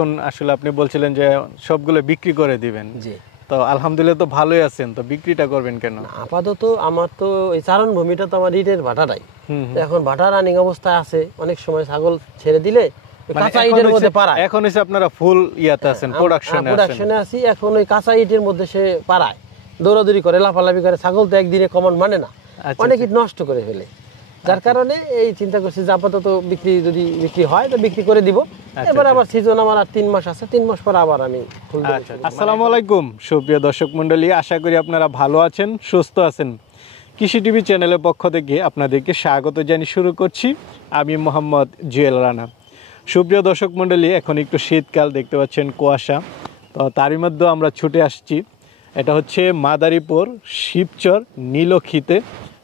এখন আসলে আপনি বলছিলেন যে সবগুলো বিক্রি করে দিবেন। জি। তো আলহামদুলিল্লাহ তো ভালোই আছেন, তো বিক্রিটা করবেন কেন? আপাতত আমার তো এই চারণ ভূমিটা তো আমার ইটের ভাটাটাই, এখন ভাটা রানিং অবস্থায় আছে। অনেক সময় ছাগল ছেড়ে দিলে কাঁচা ইটের মধ্যে পাড়ায়। এখন হচ্ছে আপনারা ফুল ইয়াতে আছেন, প্রোডাকশনে আছি। এখন ওই কাঁচা ইটের মধ্যে সে পাড়ায়, দৌড়াদৌড়ি করে, লাফালাফি করে। ছাগল তো একদিনে কমন মানে না, অনেক ইট নষ্ট করে ফেলে। যার কারণে এই চিন্তা করছি যে আপাতত যদি বিক্রি হয় তো বিক্রি করে দিব। এবার আবার সিজন আমার আর 3 মাস আছে, 3 মাস পর আবার আমি ফুল দেব। আসসালামু আলাইকুম সুপ্রিয় দর্শক মণ্ডলী, আশা করি আপনারা ভালো আছেন, সুস্থ আছেন। কৃষি টিভি চ্যানেলের পক্ষ থেকে আপনাদেরকে স্বাগত জানিয়ে শুরু করছি আমি মোহাম্মদ জুয়েল রানা। সুপ্রিয় দর্শক মণ্ডলী, এখন একটু শীতকাল, দেখতে পাচ্ছেন কুয়াশা, তো তারই মধ্যে আমরা ছুটে আসছি। এটা হচ্ছে মাদারীপুর শিবচর নীলক্ষীতে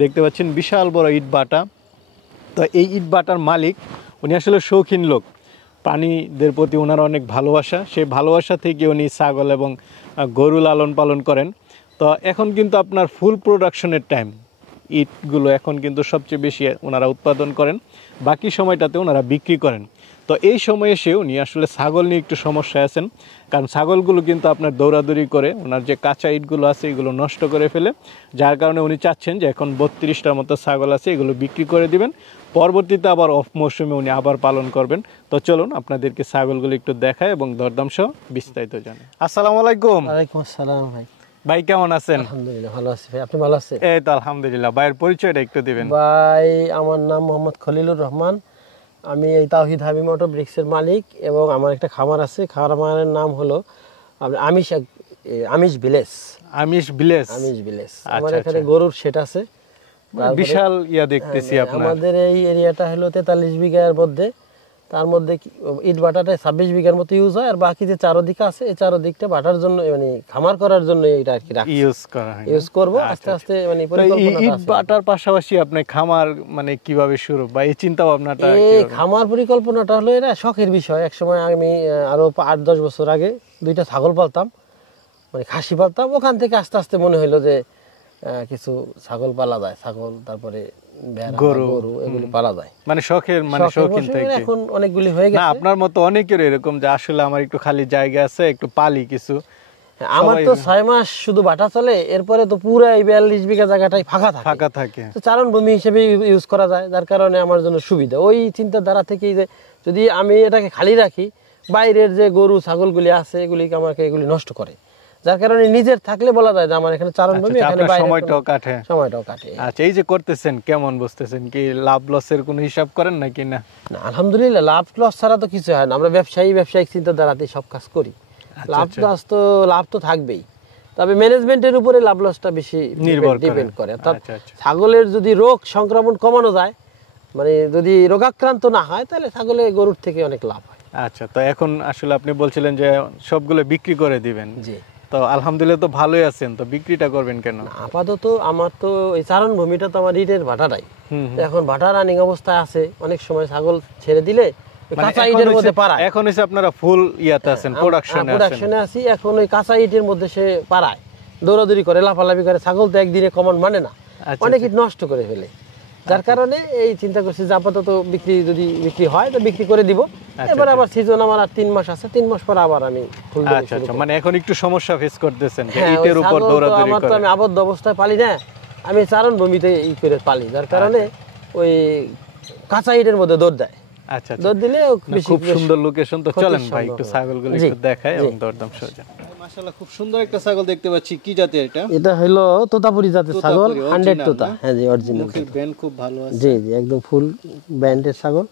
দেখতে পাচ্ছেন বিশাল বড় ইট ভাটা। তো এই ইট ভাটার মালিক উনি আসলে শৌখিন লোক, প্রাণীদের প্রতি ওনার অনেক ভালোবাসা। সেই ভালোবাসা থেকে উনি ছাগল এবং গরু লালন পালন করেন। তো এখন কিন্তু আপনার ফুল প্রোডাকশনের টাইম, ইটগুলো এখন কিন্তু সবচেয়ে বেশি ওনারা উৎপাদন করেন, বাকি সময়টাতে ওনারা বিক্রি করেন। তো এই সময় এসে উনি আসলে ছাগল নিয়ে একটু সমস্যায় আছেন, কারণ ছাগলগুলো কিন্তু আপনার দৌড়াদৌড়ি করে ওনার যে কাঁচা ইটগুলো আছে এগুলো নষ্ট করে ফেলে। যার কারণে উনি চাচ্ছেন যে এখন 32টার মতো ছাগল আছে, এগুলো বিক্রি করে দিবেন, পরবর্তীতে আবার অফ মৌসুমে উনি আবার পালন করবেন। তো চলুন আপনাদেরকে ছাগলগুলো একটু দেখায় এবং দরদাম সহ বিস্তারিত জানাই। আসসালামু আলাইকুম। ওয়ালাইকুম আসসালাম ভাই। ভাই কেমন আছেন? আলহামদুলিল্লাহ ভালো আছি ভাই, আপনি ভালো আছেন? এই তো আলহামদুলিল্লাহ। ভাইয়ের পরিচয়টা একটু দিবেন। ভাই আমার নাম মোহাম্মদ খলিলুর রহমান, আমি এই তাওহিদ হাবি মোটর ব্রিক্সের মালিক এবং আমার একটা খামার আছে। খামারের নাম হলো আমিষ ভিলেজ। আমার এখানে গরুর শেড আছে, বিশাল ইয়া দেখতেছি আপনার। আমাদের এই এরিয়াটা হলো 43 বিঘার মধ্যে, তার মধ্যে ইট ভাটাটা 26 বিঘার মতো ইউজ হয়, আর বাকি যে চারদিকে আছে এই চারদিকটা ভাটার জন্য, মানে খামার করার জন্য এটা আর কি ইউজ করব আস্তে আস্তে। মানে পরিকল্পনাটা ইট ভাটার পাশাপাশি আপনি খামার মানে কিভাবে শুরু বা এই চিন্তা ভাবনাটা? এই খামার পরিকল্পনাটা হলো এটা শখের বিষয়। এক সময় আমি আরো 8-10 বছর আগে 2টা ছাগল পালতাম, মানে খাসি পালতাম। ওখান থেকে আস্তে আস্তে মনে হলো যে কিছু ছাগল পালা যায়, ছাগল তারপরে গরু এগুলি পালা যায়, মানে শখের, মানে শৌখিন থেকে এখন অনেকগুলি হয়ে গেছে। আপনার মতো অনেকের এরকম যে আসলে আমার একটু খালি জায়গা আছে, একটু পালি কিছু। আমার তো 6 মাস শুধু ভাটা চলে, এরপরে তো পুরো এই 42 বিঘা জায়গাটাই ফাঁকা থাকে, তো চারণ ভূমি হিসেবে ইউজ করা যায়। যার কারণে আমার জন্য সুবিধা। ওই চিন্তাধারা থেকেই যে যদি আমি এটাকে খালি রাখি, বাইরের যে গরু ছাগলগুলি আছে এগুলি নষ্ট করে। যার কারণে নিজের থাকলে বলা যায় যে আমার এখানে চারণ ভূমি, এখানে বাইরে সময়টাও কাটে। আচ্ছা, এই যে করতেছেন কেমন বুঝতেছেন? কি লাভ লসের কোনো হিসাব করেন নাকি না? না, আলহামদুলিল্লাহ লাভ লস ছাড়া তো কিছু হয় না। আমরা ব্যবসায়িক চিন্তাধারাতে সব কাজ করি। লাভ তো থাকবেই, তবে ম্যানেজমেন্টের উপরে লাভ লসটা বেশি ডিপেন্ড করে। অর্থাৎ ছাগলের যদি রোগ সংক্রমণ কমানো যায়, মানে যদি রোগাক্রান্ত না হয়, তাহলে ছাগলে গরুর থেকে অনেক লাভ হয়। আচ্ছা, তো এখন আসলে আপনি বলছিলেন যে সবগুলো বিক্রি করে দিবেন। জি। তো আলহামদুলিল্লাহ তো ভালোই আছেন, তো বিক্রিটা করবেন কেন? আপাতত আমার তো এই চারণ ভূমিটা তো আমার ইটের ভাটাটাই, এখন ভাটা রানিং অবস্থায় আছে। অনেক সময় ছাগল ছেড়ে দিলে কাঁচা ইটের মধ্যে পাড়ায়। এখন হচ্ছে আপনারা ফুল ইয়াতে আছেন, প্রোডাকশনে আছি। এখন ওই কাঁচা ইটের মধ্যে সে পাড়ায়, দৌড়াদৌড়ি করে, লাফালাফি করে। ছাগল তো একদিনে কমন মানে না, অনেক ইট নষ্ট করে ফেলে। যার কারণে এই চিন্তা করছি যে আপাতত যদি বিক্রি হয় তো বিক্রি করে দিব। এবার আবার সিজন আমার আর 3 মাস আছে, 3 মাস পর আবার আমি ফুল দেব। আচ্ছা, মানে এখন একটু সমস্যা ফেস করতেছেন যে ইটের উপর দৌড়াদৌড়ি করে। আমি আবদ্ধ অবস্থায় পালি না, আমি চারণ ভূমিতে করে পালি। যার কারণে ওই কাঁচা ইটের মধ্যে দৌড় দেয়। আচ্ছা, দৌড় দিলে খুব সুন্দর লোকেশন। তো চলেন ভাই একটু ছাগলগুলো একটু দেখাই এবং দরদাম সোজা। মাশাআল্লাহ, খুব সুন্দর একটা ছাগল দেখতে পাচ্ছি। কি জাতের এটা? এটা হলো তোতাপুরি জাতের ছাগল, 100 তোতা। হ্যাঁ জি, অরিজিনাল। মুখের ব্যান্ড খুব ভালো আছে। জি, একদম ফুল ব্যান্ডের ছাগল।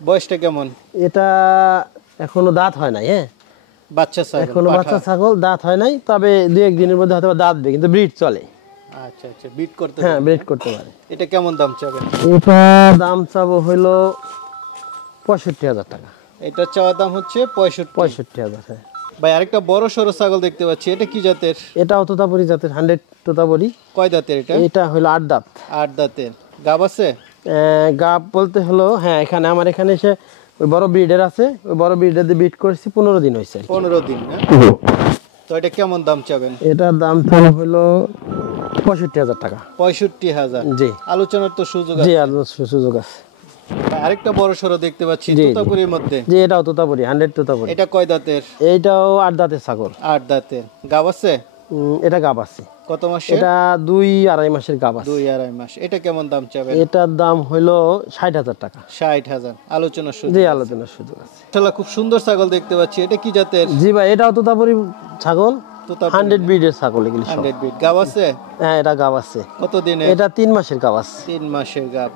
বয়সটা কেমন? এটা এখনো দাঁত হয় নাই। হ্যাঁ, বাচ্চা ছাগল, এখনো বাচ্চা ছাগল, দাঁত হয় নাই। তবে 2-1 দিনের মধ্যে হয়তো দাঁত হবে, কিন্তু ব্রিড চলে। আচ্ছা, ব্রিড করতে? হ্যাঁ, ব্রিড করতে পারে। এটা কেমন দাম চাবেন? এটা দাম চাবো হলো 65,000 টাকা। এটা চাওয়া দাম হচ্ছে 65,000। হ্যাঁ ভাই, আরেকটা বড় সরো ছাগল দেখতে পাচ্ছি। এটা কি জাতের? এটাও তোতাপুরি জাতের, 100 তোতাপুরি। কয় দাঁতের এটা? এটা হলো 8 দাঁত। 8 দাঁতের। গাব আছে? গাব বলতে হলো, হ্যাঁ, আমার এখানে এসে ওই বড় ব্রিডের আছে, ওই বড় ব্রিডের দিয়ে ব্রিড করেছি, 15 দিন হয়েছে। 15 দিন। তো এটা কেমন দাম চাবেন? এটার দাম চাওয়া হলো 65,000 টাকা। 65,000? জি। আলোচনার তো সুযোগ আছে? জি, আলোচনার সুযোগ আছে। আরেকটা বড় সরো দেখতে পাচ্ছি তোতাপুরীর মধ্যে। জি, এটাও তোতাপুরি, 100 তোতাপুরি। এটা কয় দাঁতের? এইটাও 8 দাঁতের ছাগল। 8 দাঁতের। গাব আছে? এটা গাব আছে। কত মাসে? এটা 2-2.5 মাসের গাব আছে। 2-2.5 মাস। এটা কেমন দাম চাবেন? এটার দাম হলো 60,000 টাকা। 60,000। আলোচনার সুযোগ? জি, আলোচনার সুযোগ আছে। মাশাআল্লাহ, খুব সুন্দর ছাগল দেখতে পাচ্ছি। এটা কি জাতের? জি ভাই, এটাও তোতাপুরি ছাগল, 100 ব্রিডের ছাগল এগুলি সব। 100 ব্রিড। গাব আছে? হ্যাঁ, এটা গাব আছে। কত দিনে? এটা 3 মাসের গাব আছে। 3 মাসের গাব।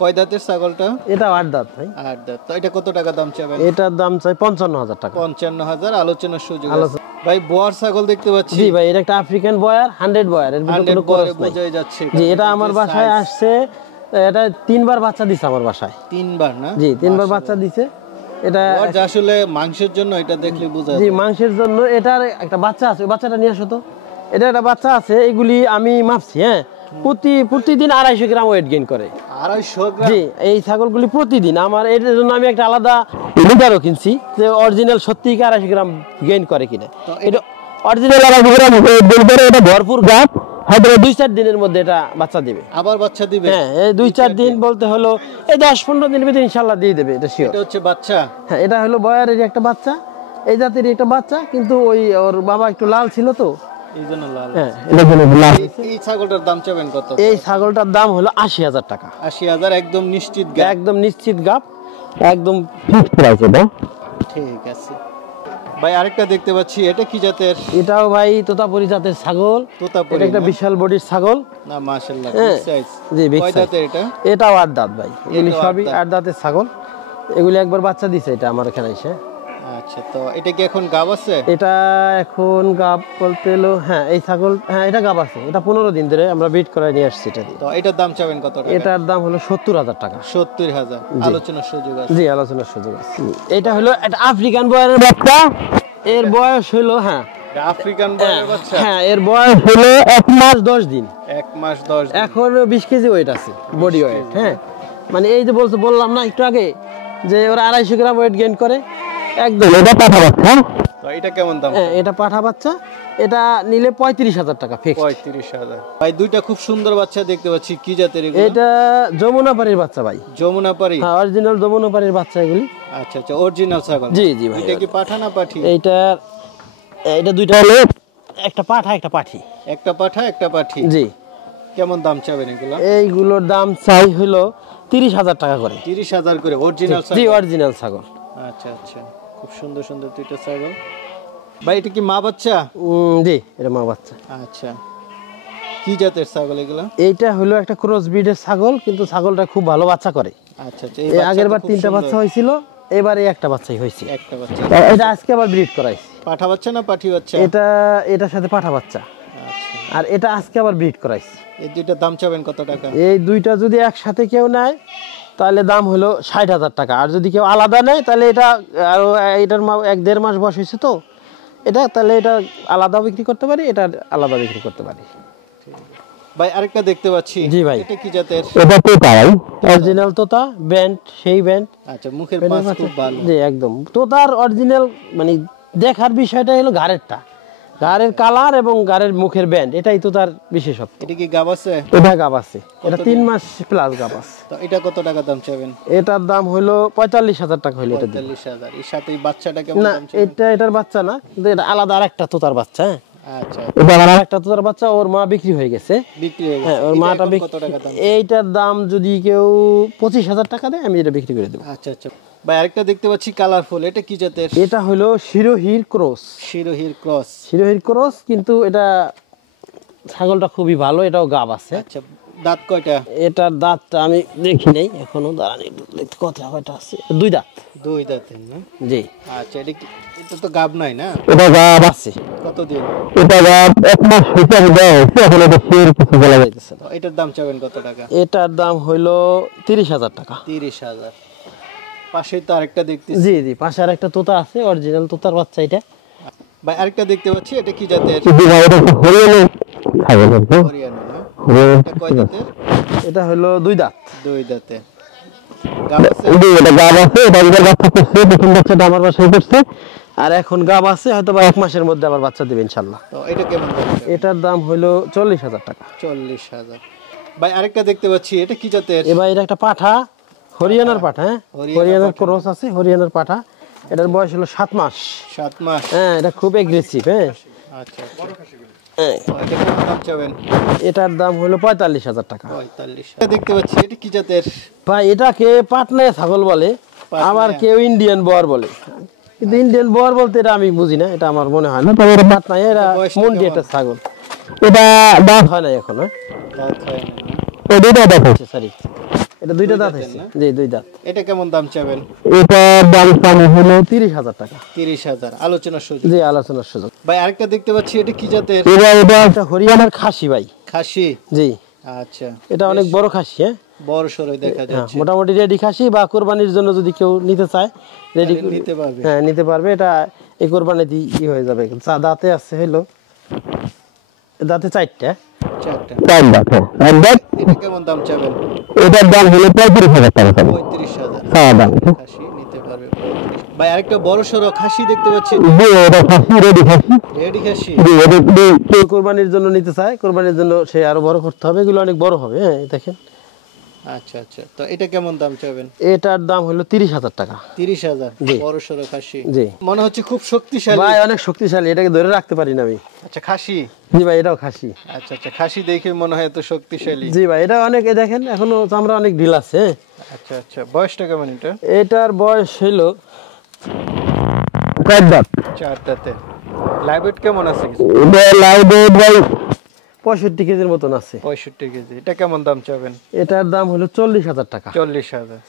কয় দাঁতের ছাগলটা? এটা 8 দাঁত ভাই। 8 দাঁত। তো এটা কত টাকা দাম চাবেন? এটার দাম চাই 55,000 টাকা। 55,000। আলোচনার সুযোগ আছে। ভাই বোয়ার ছাগল দেখতে পাচ্ছি। জি ভাই, এটা একটা আফ্রিকান বয়ার, 100 বয়ার, এর ভিতরে কোনো ক্রস নাই। বোঝাই যাচ্ছে। জি, এটা আমার বাসায় আসছে, এটা 3 বার বাচ্চা দিছে আমার বাসায়। 3 বার না? জি, 3 বার বাচ্চা দিছে। এটা আসলে মাংসের জন্য, এটা দেখলে বোঝা যায়। জি, মাংসের জন্য। এটার একটা বাচ্চা আছে, ওই বাচ্চাটা নিয়ে আসো তো। এটা একটা বাচ্চা আছে, এগুলি আমি মাপছি। হ্যাঁ, প্রতিদিন 250 গ্রাম ওয়েট গেইন করে। 250 গ্রাম? জি, এই ছাগলগুলি প্রতিদিন। আমার এর জন্য আমি একটা আলাদা লিটারও কিনছি, যে অরিজিনাল সত্যি কি 250 গ্রাম গেইন করে কিনা। এটা অরিজিনাল 250 গ্রাম গেইন করে। এটা ভরপুর গাব, হয়তো 2-4 দিনের মধ্যে এটা বাচ্চা দিবে। আবার বাচ্চা দিবে? হ্যাঁ, এই 2-4 দিন বলতে হলো এই 10-15 দিনের ভিতরে ইনশাআল্লাহ দিয়ে দেবে, এটা শিওর। এটা হচ্ছে বাচ্চা? হ্যাঁ, এটা হলো বয়ারের একটা বাচ্চা, এই জাতের একটা বাচ্চা, কিন্তু ওই ওর বাবা একটু লাল ছিল তো, এইজন্য লাল। হ্যাঁ, এটা জন্য লাল। এই ছাগলটার দাম চাবেন কত? এই ছাগলটার দাম হলো 80,000 টাকা। 80,000। একদম নিশ্চিত গাব? একদম নিশ্চিত গাব, একদম ফিক্সড প্রাইস এটা। ঠিক আছে ভাই। আরেকটা দেখতে পাচ্ছি, এটা কি জাতের? এটাও ভাই তোতাপুরি জাতের ছাগল। তোতাপুরি? এটা একটা বিশাল বডির ছাগল। না, মাশাআল্লাহ, বিগ সাইজ। জি, বিগ কয় সাইজ। দাঁতের এটা? এটাও 8 দাঁত ভাই। এগুলি সবই 8 দাঁতের ছাগল। এগুলি একবার বাচ্চা দিছে এটা আমার এখানে এসে। আচ্ছা, তো এটা কি এখন গাব আছে? এটা এখন গাব বলতে হলো, হ্যাঁ, এই ছাগল, হ্যাঁ, এটা গাব আছে। এটা 15 দিন ধরে আমরা বিট করে নিয়ে আসছি এটা দিয়ে। তো এটার দাম চাবেন কত টাকা? এটার দাম হলো 70,000 টাকা। 70,000। আলোচনার সুযোগ আছে? জি, আলোচনার সুযোগ আছে। এটা হলো একটা আফ্রিকান বয়ারের বাচ্চা। এর বয়স হলো, হ্যাঁ, আফ্রিকান বয়ারের বাচ্চা? হ্যাঁ, এর বয়স হলো 1 মাস 10 দিন। 1 মাস 10 দিন। এখন 20 কেজি ওয়েট আছে, বডি ওয়েট। হ্যাঁ, মানে এই যে বললাম না একটু আগে যে ওরা 250 গ্রাম ওয়েট গেইন করে। একদম এটা পাঠা বাচ্চা। তো এটা কেমন দাম? হ্যাঁ, এটা পাঠা বাচ্চা। এটা নিলে 35,000 টাকা ফিক্সড। 35,000। ভাই দুইটা খুব সুন্দর বাচ্চা দেখতে পাচ্ছি, কি জাতের এগুলো? এটা যমুনাপাড়ির বাচ্চা ভাই। যমুনাপাড়ি? হ্যাঁ, অরিজিনাল যমুনাপাড়ির বাচ্চা এগুলি। আচ্ছা আচ্ছা, অরিজিনাল ছাগল? জি জি ভাই। এটা কি পাঠা না পাঠি? এটা দুইটা হলো, একটা পাঠা একটা পাঠি। একটা পাঠা একটা পাঠি? জি। কেমন দাম চাবেন এগুলো? এইগুলোর দাম চাই হলো 30,000 টাকা করে। 30,000 করে? অরিজিনাল ছাগল? জি, অরিজিনাল ছাগল। আচ্ছা আচ্ছা, খুব সুন্দর সুন্দর দুইটা ছাগল। ভাই এটা কি মা বাচ্চা? জি, এটা মা বাচ্চা। আচ্ছা, কি জাতের ছাগল এগুলো? এইটা হলো একটা ক্রস ব্রিডের ছাগল, কিন্তু ছাগলটা খুব ভালো বাচ্চা করে। আচ্ছা আচ্ছা, এই আগের বার 3টা বাচ্চা হয়েছিল, এবারে একটা বাচ্চাই হয়েছে। একটা বাচ্চা? এটা আজকে আবার ব্রিড করাইছি। পাঠা বাচ্চা না পাঠি বাচ্চা? এটার সাথে পাঠা বাচ্চা। আচ্ছা, আর এটা আজকে আবার ব্রিড করাইছি। এই দুইটার দাম চাবেন কত টাকা? এই দুইটা যদি একসাথে কেউ নেয় তাহলে দাম হলো 60,000 টাকা। আর যদি কেউ আলাদা নেয় তাহলে এটা আরো, এটার 1-1.5 মাস বয়স হয়েছে তো, এটা তাহলে এটা আলাদা বিক্রি করতে পারি, এটা আলাদা বিক্রি করতে পারি। ভাই আরেকটা দেখতে পাচ্ছি। জি ভাই। এটা কি জাতের? এটা তোতা ভাই, অরিজিনাল তোতা, ব্যান্ড সেই ব্যান্ড। আচ্ছা, মুখের পাঁচ খুব ভালো। জি, একদম তোতার অরিজিনাল। মানে দেখার বিষয়টা হলো ঘাড়েরটা, গাড়ের কালার এবং গাড়ের মুখের ব্যান্ড, এটাই তো তার বিশেষত্ব। এটা কি গাব আছে? এটা গাব আছে, এটা 3 মাস প্লাস গাব আছে। তো এটা কত টাকা দাম চাবেন? এটার দাম হলো 45,000 টাকা হলো এটা। 45,000। এর সাথে এই বাচ্চাটা কেমন না, দাম চাবেন? এটার বাচ্চা না, কিন্তু এটা আলাদা আরেকটা তোতার বাচ্চা। আচ্ছা, এটা আরেকটা তোতার বাচ্চা, ওর মা বিক্রি হয়ে গেছে। বিক্রি হয়ে গেছে? হ্যাঁ, ওর মাটা কত টাকা দাম? এইটার দাম যদি কেউ 25,000 টাকা দেয় আমি এটা বিক্রি করে দেব। আচ্ছা আচ্ছা ভাই, আরেকটা দেখতে পাচ্ছি কালারফুল, এটা কি জাতের? এটা হলো শিরোহির ক্রস। শিরোহির ক্রস? শিরোহির ক্রস, কিন্তু এটা ছাগলটা খুবই ভালো, এটাও গাব আছে। আচ্ছা, দাঁত কয়টা? এটার দাঁতটা আমি দেখি নাই এখনো, দাঁড়ান দেখতে কয়টা আছে। 2 দাঁত। 2 দাঁতের না? জি। আচ্ছা, এটা তো গাব নাই না? এটা গাব আছে। কতদিন? এটা গাব 1 মাস হইছে, আমি দেওয়া হইছে, এখন এটা শিওর কিছু বলা যাইতেছে না। এটার দাম চাবেন কত টাকা? এটার দাম হইলো 30,000 টাকা। 30,000। পাশে তো আরেকটা দেখতেছি। জি জি, পাশে আরেকটা তোতা আছে, অরিজিনাল তোতার বাচ্চা এটা। ভাই আরেকটা দেখতে পাচ্ছি, এটা কি জাতের? জি ভাই, এটা হরিয়ানা ছাগল। হরিয়ানা না? এটা কয় দাঁতের? এটা হলো 2 দাঁত। 2 দাঁতে। গাব আছে? জি, এটা গাব আছে, এটা এবার বাচ্চা করছে, প্রথম বাচ্চাটা আমার বাসায় করছে, আর এখন গাব আছে, হয়তো বা 1 মাসের মধ্যে আবার বাচ্চা দিবে ইনশাআল্লাহ। তো এটা কেমন দাম? এটার দাম হলো 40,000 টাকা। 40,000। ভাই আরেকটা দেখতে পাচ্ছি, এটা কি জাতের? ভাই এটা একটা পাঠা, হরিয়ানার পাঠা। হ্যাঁ, হরিয়ানার ক্রস আছে, হরিয়ানার পাঠা। এটার বয়স হলো 7 মাস। 7 মাস। হ্যাঁ, এটা খুব এগ্রেসিভ। হ্যাঁ, আচ্ছা, বড় খাসিগুলো। এটা কত দাম চাবেন? এটার দাম হলো 45,000 টাকা। 45। এটা দেখতে পাচ্ছি, এটা কি জাতের? ভাই এটাকে পাটনায় ছাগল বলে, আবার কেউ ইন্ডিয়ান বর বলে, কিন্তু ইন্ডিয়ান বর বলতে এটা আমি বুঝি না, এটা আমার মনে হয় না। তবে এটা পাটনায়, এরা মন্ডি একটা ছাগল। এটা দাঁত হয় না এখন। হ্যাঁ, দাঁত হয় না। এটা দুইটা দাঁত হচ্ছে, সরি, এটা দুইটা দাঁত হচ্ছে। জি, 2 দাঁত। এটা কেমন দাম চাবেন? এটা দাম পানি হলো 30,000 টাকা। 30,000, আলোচনার সুযোগ। জি, আলোচনার সুযোগ। ভাই আরেকটা দেখতে পাচ্ছি, এটা কি জাতের? এটা হরিয়ানার খাসি ভাই। খাসি? জি। আচ্ছা, এটা অনেক বড় খাসি। হ্যাঁ, বড় সরই দেখা যাচ্ছে। মোটামুটি রেডি খাসি, বা কুরবানির জন্য যদি কেউ নিতে চায় রেডি নিতে পারবে। হ্যাঁ, নিতে পারবে। এটা এই কুরবানি দিয়ে ই হয়ে যাবে। দাঁতে আছে হলো, দাঁতে 4টা। 4 দাঁত। এটা কেমন দাম চাবেন? এটার দাম হলো 35,000 টাকা। 35,000। হ্যাঁ, দাম খাসি নিতে পারবে। ভাই আরেকটা বড় সরো খাসি দেখতে পাচ্ছি। জি, এটা খাসি, রেডি খাসি। রেডি খাসি? জি, এটা কেউ কুরবানির জন্য নিতে চায়, কুরবানির জন্য সে আরো বড় করতে হবে, এগুলো অনেক বড় হবে। হ্যাঁ, দেখেন। আচ্ছা আচ্ছা, তো এটা কেমন দাম চাবেন? এটার দাম হলো 30,000 টাকা। 30,000? বড় সরো খাসি। জি। মনে হচ্ছে খুব শক্তিশালী। ভাই অনেক শক্তিশালী, এটাকে ধরে রাখতে পারি না আমি। আচ্ছা, খাসি? জি ভাই, এটাও খাসি। আচ্ছা আচ্ছা, খাসি দেখে মনে হয় এত শক্তিশালী। জি ভাই, এটা অনেক, দেখেন এখনো চামড়া অনেক ঢিল আছে। আচ্ছা আচ্ছা, বয়সটা কেমন এটা? এটার বয়স হলো 4 দাঁত। 4 দাঁতে। লাইভ ওয়েট কেমন আছে? এটা লাইভ ওয়েট ভাই 65 কেজির মতন আছে। 65 কেজি। এটা কেমন দাম চাবেন? এটার দাম হলো 40,000 টাকা। 40,000,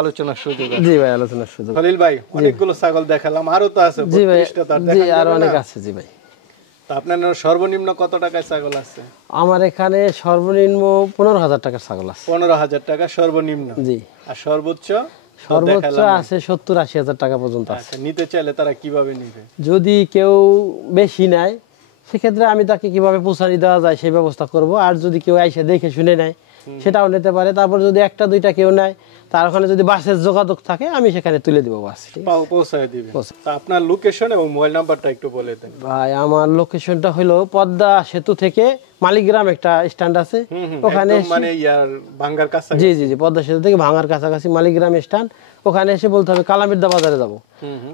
আলোচনার সুযোগ আছে। জি ভাই, আলোচনার সুযোগ। খলিল ভাই, অনেকগুলো ছাগল দেখালাম, আরো তো আছে। জি ভাই, 32টা তার জি দেখা আরো যাবে অনেক না? আছে। জি ভাই, তা আপনার সর্বনিম্ন কত টাকায় ছাগল আছে? আমার এখানে সর্বনিম্ন 15,000 টাকার ছাগল আছে। 15,000 টাকা সর্বনিম্ন? জি। আর সর্বোচ্চ? সর্বোচ্চ আছে 70-80,000 টাকা পর্যন্ত আছে। আচ্ছা, নিতে চাইলে তারা কিভাবে নিবে? যদি কেউ বেশি নেয় সেক্ষেত্রে আমি তাকে কিভাবে পৌঁছানি দেওয়া যায় সেই ব্যবস্থা করব। আর যদি কেউ এসে দেখে শুনে নেয় সেটাও নিতে পারে। তারপর যদি 1টা-2টা কেউ নেয়, তার ওখানে যদি বাসের যোগাযোগ থাকে আমি সেখানে তুলে দিব বাস। পৌঁছায় দিবে। তা আপনার লোকেশন এবং মোবাইল নাম্বারটা একটু বলে দেন। ভাই আমার লোকেশনটা হলো পদ্মা সেতু থেকে মালিগ্রাম একটা স্ট্যান্ড আছে, ওখানে মানে ইয়ার ভাঙ্গার কাছে। জি জি জি, পদ্মা সেতু থেকে ভাঙ্গার কাছাকাছি মালিগ্রাম স্ট্যান্ড, ওখানে এসে বলতে হবে কালামিরদা বাজারে যাব।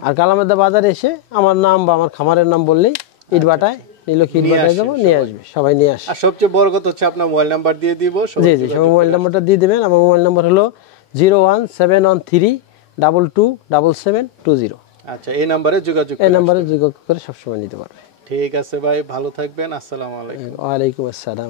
আর কালামিরদা বাজারে এসে আমার নাম বা আমার খামারের নাম বললেই ইট বাটায় নীলক্ষী ইট বাটায় যাবো, নিয়ে আসবে, সবাই নিয়ে আসে। আর সবচেয়ে বড় কথা হচ্ছে আপনার মোবাইল নাম্বার দিয়ে দিব। জি জি, সবাই মোবাইল নাম্বারটা দিয়ে দেবেন। আমার মোবাইল নাম্বার হলো 01713227720। আচ্ছা, এই নাম্বারে যোগাযোগ করে সবসময় নিতে পারবে। ঠিক আছে ভাই, ভালো থাকবেন। আসসালামু আলাইকুম। ওয়ালাইকুম আসসালাম।